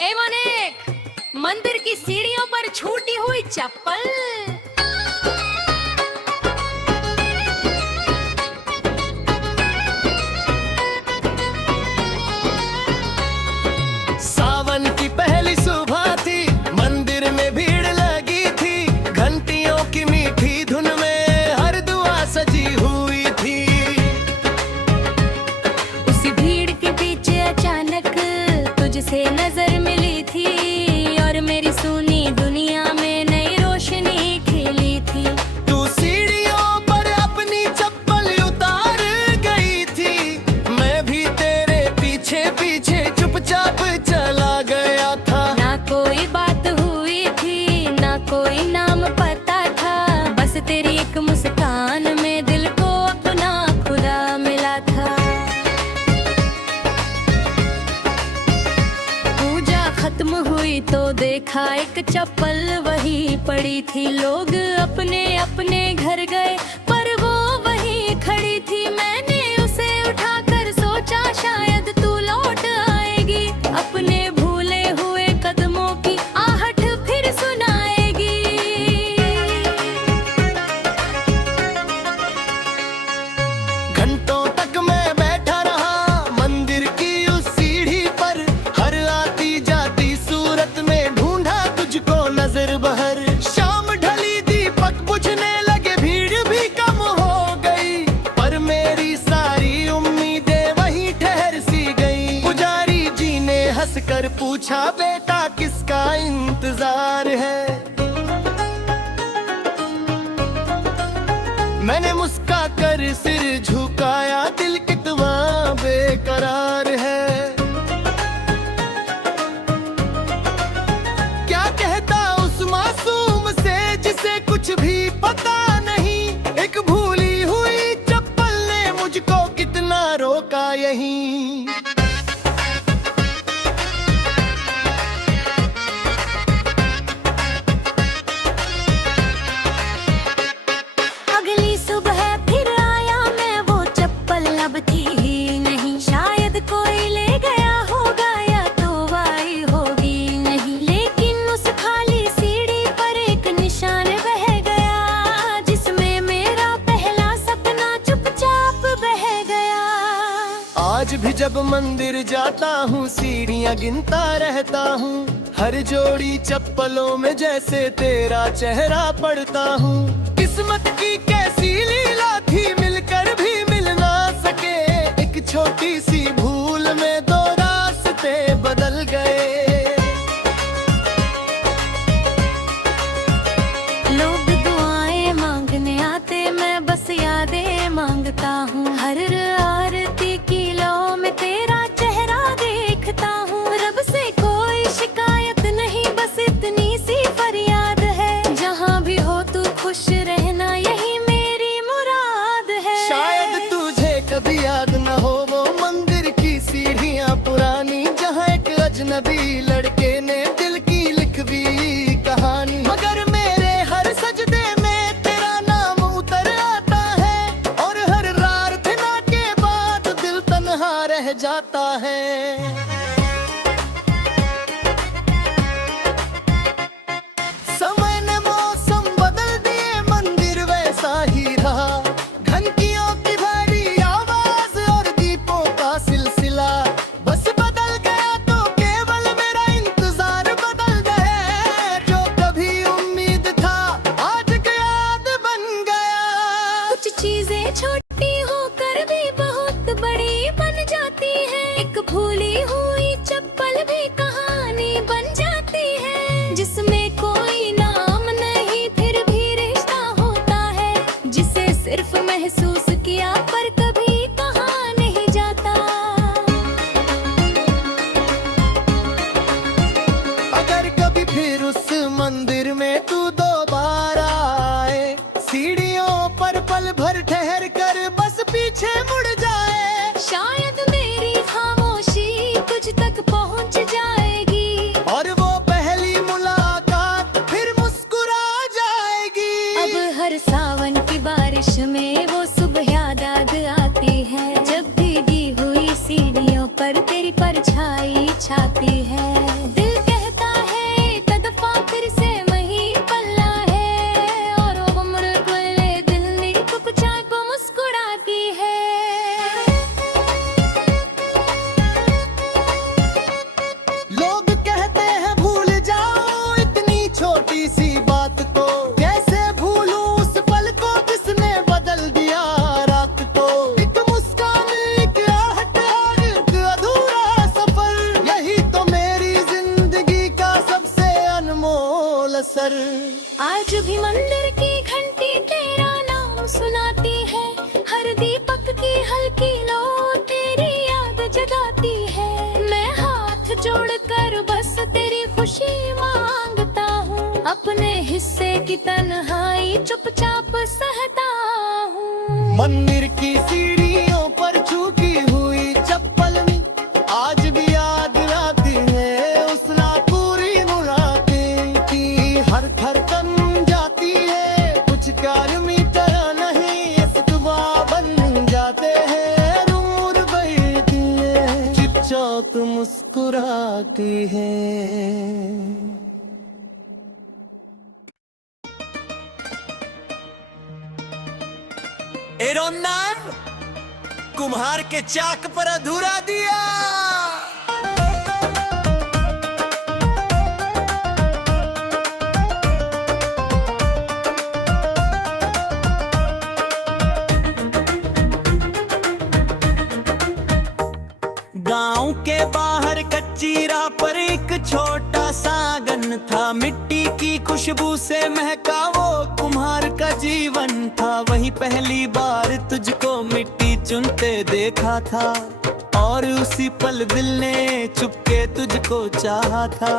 ए माने मंदिर की सीढ़ियों पर छूटी हुई चप्पल। सावन की पहली सुबह थी, मंदिर में भीड़ लगी थी, घंटियों की मीठी धुन में हर दुआ सजी हुई थी। उसी भीड़ के पीछे अचानक तुझसे नजर मिली थी और मेरी सुनी दुनिया में नई रोशनी खिली थी। तू सीढ़ियों पर अपनी चप्पल उतार गई थी, मैं भी तेरे पीछे पीछे चुपचाप चला गया था। ना कोई बात हुई थी, ना कोई नाम पता था, बस तेरी एक मुस्कान में दिल को अपना खुदा मिला था। पूजा खत्म हुई तो देखा एक चप्पल वही पड़ी थी। लोग अपने अपने घर गए पर वो वही खड़ी थी। मैंने उसे उठाकर सोचा शायद तू लौट आएगी, अपने भूले हुए कदमों की आहट फिर सुनाएगी। घंटों तक मैं बैठा रहा मंदिर की उस सीढ़ी पर, हर आती जाती सूरत में ढूंढा तुझको नजर बहर। शाम ढली दीपक बुझने लगे, भीड़ भी कम हो गई, पर मेरी सारी उम्मीदें वहीं ठहर सी गई। पुजारी जी ने हंसकर पूछा, बेटा किसका इंतजार है? मैंने मुस्का कर सिर झुकाया, दिल कितना बेकरार है। क्या कहता उस मासूम से जिसे कुछ भी पता नहीं, एक भूली हुई चप्पल ने मुझको कितना रोका यहीं। अगली सुबह फिर आया मैं, वो चप्पल अब थी ही नहीं। शायद कोई ले गया होगा या तो आई होगी नहीं, लेकिन उस खाली सीढ़ी पर एक निशान बह गया, जिसमें मेरा पहला सपना चुपचाप बह गया। आज भी जब मंदिर जाता हूँ सीढ़ियाँ गिनता रहता हूँ, हर जोड़ी चप्पलों में जैसे तेरा चेहरा पड़ता हूँ। किस्मत की कैसी लीला थी, मिलकर भी मिल ना सके, एक छोटी सी भूल में दो रास्ते बदल गए। लोग दुआएं मांगने आते, मैं बस यादें मांगता हूँ। हर आरती की लौ में तेरा चेहरा देखता हूँ। रब से कोई शिकायत नहीं, बस इतनी सी फरियाद है, जहाँ भी हो तू खुश रहना यही मेरी मुराद है। शायद तुझे कभी याद न हो वो मंदिर की सीढ़ियाँ पुरानी, जहाँ एक अजनबी लड़के ने दिल की लिखवी कहानी। मगर मेरे हर सजदे में तेरा नाम उतर आता है, और हर प्रार्थना के बाद दिल तन्हा रह जाता है। समय ने मौसम बदल दिए, मंदिर वैसा ही रहा, घंटियों की भारी आवाज और दीपों का सिलसिला। बस बदल गया तो केवल मेरा इंतजार बदल गया, जो कभी उम्मीद था आज याद बन गया। कुछ चीजें छोटी होकर भी बहुत बड़ी बन जाती है, एक भूली हुई चप्पल भी कहानी बन जाती है, जिसमें कोई नाम नहीं फिर भी रिश्ता होता है, जिसे सिर्फ महसूस किया पर कभी कहा नहीं जाता। अगर कभी फिर उस मंदिर में तू दोबारा आए, सीढ़ियों पर पल भर ठहर कर बस पीछे मुड़ जाए, शायद मेरी खामोशी तुझ तक पहुंच जाएगी, और वो पहली मुलाकात फिर मुस्कुरा जाएगी। अब हर सावन की बारिश में वो सुबह याद आती है, जब भीगी हुई सीढ़ियों पर तेरी परछाई छाती है। दिल पर। आज भी मंदिर की घंटी तेरा नाम सुनाती है, हर दीपक की हल्की लो तेरी याद जगाती है। मैं हाथ जोड़कर बस तेरी खुशी मांगता हूँ, अपने हिस्से की तन्हाई चुपचाप सहता हूँ। मंदिर की सीढ़ियों पर छूटी हुई चप्पल आज भी याद आती है, उस पूरी मुलाकातें की हर धड़कन जाती है। कुछ कारमी तरह नहीं इस्तवा बन जाते हैं, दूर बैठी है चुपचाप मुस्कुराती है। एरोनान कुम्हार के चाक पर अधूरा दिया। गांव के बाहर कच्ची राह पर एक छोटा सा आंगन था, मिट्टी की खुशबू से महका वो कुम्हार का जीवन था। वही पहली बार तुझको मिट्टी चुनते देखा था, और उसी पल दिल ने चुपके तुझको चाहा था।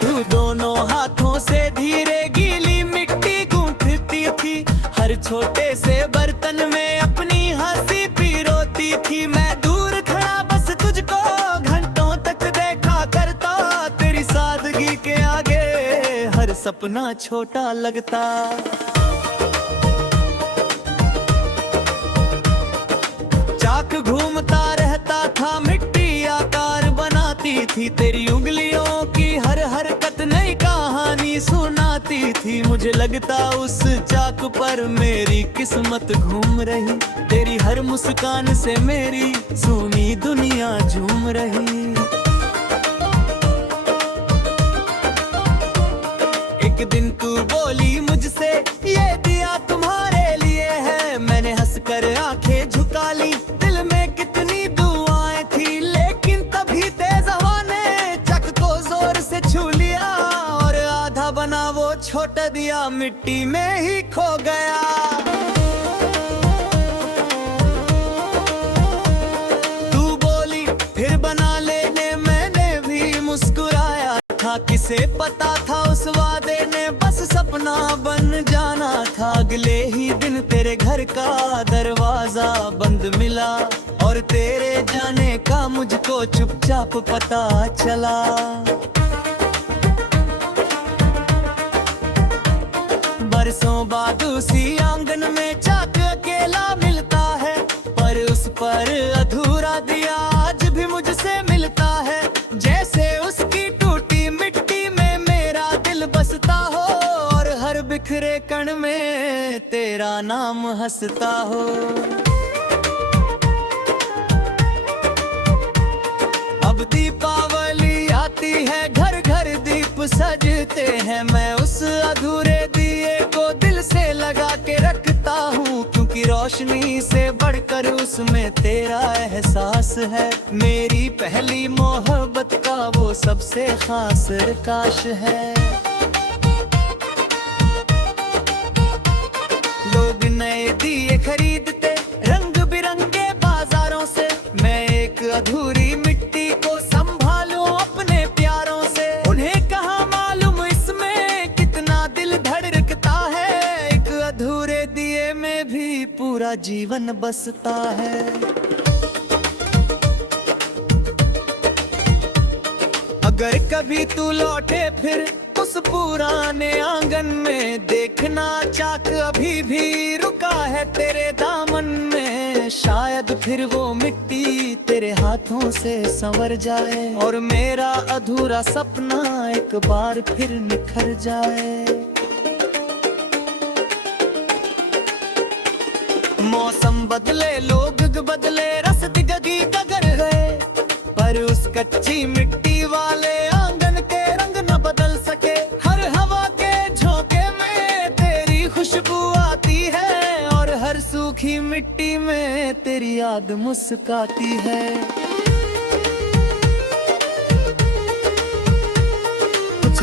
तू दोनों हाथों से धीरे गीली मिट्टी गूंथती थी, हर छोटे से बर्तन में अपनी हंसी पिरोती थी। मैं दूर खड़ा बस तुझको घंटों तक देखा करता, तेरी सादगी के आगे हर सपना छोटा लगता। चाक घूमता रहता था, मिट्टी आकार बनाती थी, तेरी उंगलियों की हर हरकत नई कहानी सुनाती थी। मुझे लगता उस चाक पर मेरी किस्मत घूम रही, तेरी हर मुस्कान से मेरी सुनी दुनिया झूम रही। एक दिन तू बोली मुझसे, ये दिया तुम्हारे लिए है। मैंने हंसकर आंखें झुका ली, दिल में कितनी दुआएं थी, लेकिन तभी तेज हवा ने चक को जोर से छू लिया, और आधा बना वो छोटा दिया मिट्टी में ही खो गया। तू बोली फिर बना लेने, मैंने भी मुस्कुराया था। किसे पता था उस वादे ने बस सपना बन जाना था। अगले ही दिन तेरे घर का दरवाजा बंद मिला, और तेरे जाने का मुझको चुपचाप पता चला। बरसों बाद उसी आंगन में चाक अकेला मिलता है, पर उस पर अधूरा दिया आज भी मुझसे मिलता है। जैसे उसकी टूटी मिट्टी में मेरा दिल बसता हो, और हर बिखरे कण में तेरा नाम हंसता हो। अब दीपावली आती है, घर घर दीप सजते हैं। मैं उस अधूरे दिए को दिल से लगा के रखता हूँ, क्योंकि रोशनी से बढ़कर उसमें तेरा एहसास है। मेरी पहली मोहब्बत का वो सबसे खास काश है। लोग नए दिए खरीदते रंग बिरंगे बाजारों से, मैं एक अधूरी मिट्टी को संभालूं अपने प्यारों से। उन्हें कहाँ मालूम इसमें कितना दिल धड़कता है, एक अधूरे दिए में भी पूरा जीवन बसता है। अगर कभी तू लौटे फिर उस पुराने आंगन में, देखना चाक अभी भी रुका है तेरे दामन में। शायद फिर वो मिट्टी तेरे हाथों से संवर जाए, और मेरा अधूरा सपना एक बार फिर निखर जाए। मौसम बदले, लोग बदले, रस दिगगी कगर गए, पर उस कच्ची मिट्टी वाले आंगन के रंग न बदल सके। हर हवा के झोंके में तेरी खुशबू आती है, और हर सूखी मिट्टी में तेरी याद मुस्काती है।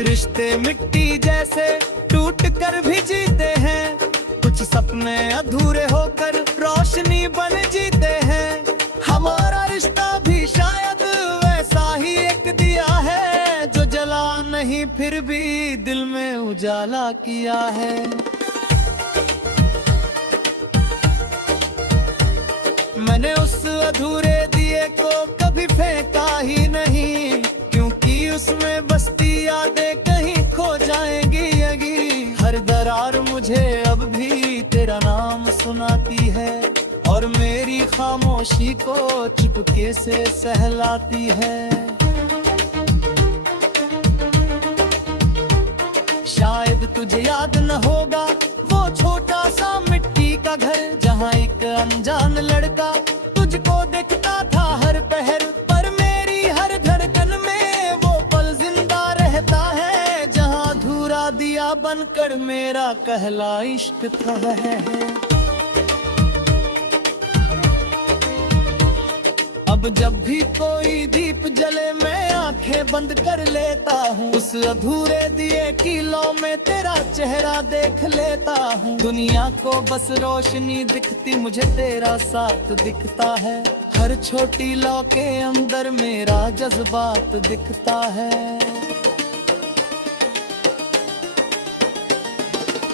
रिश्ते मिट्टी जैसे टूट कर भी जीते हैं, कुछ सपने अधूरे होकर रोशनी बन जीते हैं। हमारा रिश्ता भी शायद वैसा ही एक दिया है, जो जला नहीं फिर भी दिल में उजाला किया है। मैंने उस अधूरे दिए को कभी फेंका ही नहीं, क्योंकि उसमें बसती यादें कहीं खो जाएंगी अगी। हर दरार मुझे अब भी तेरा नाम सुनाती है, और मेरी खामोशी को चुपके से सहलाती है। शायद तुझे याद न होगा वो छोटा सा मिट्टी का घर, जहाँ एक अनजान लड़का तुझको देखता था हर पहर। पर मेरी हर धड़कन में वो पल जिंदा रहता है, जहाँ अधूरा दिया बनकर मेरा कहला इश्क था वह। अब जब भी कोई दीप जले मैं आंखें बंद कर लेता हूँ, उस अधूरे दिए की लौ में तेरा चेहरा देख लेता हूँ। दुनिया को बस रोशनी दिखती, मुझे तेरा साथ दिखता है। हर छोटी लौ के अंदर मेरा जज्बात दिखता है।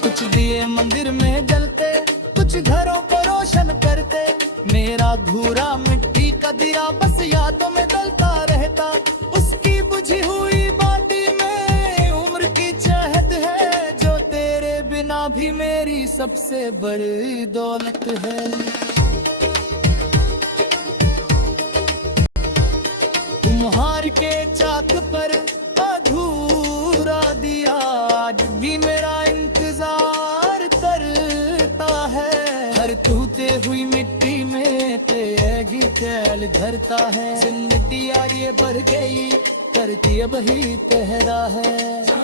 कुछ दिए मंदिर में जलते, कुछ घरों को रोशन करते, मेरा धूरा मिट्टी का दिया बस यादों में जलता रहता। उसकी बुझी हुई बाती में उम्र की चाहत है, जो तेरे बिना भी मेरी सबसे बड़ी दौलत है। तुम्हार के चाक पर अधूरा दिया आज भी मेरा इंतजार करता है। हर टूटे हुई मिट्टी में तेगी चैल धरता है। जिंदगी यार ये बढ़ गई, करती अब ही पहरा है।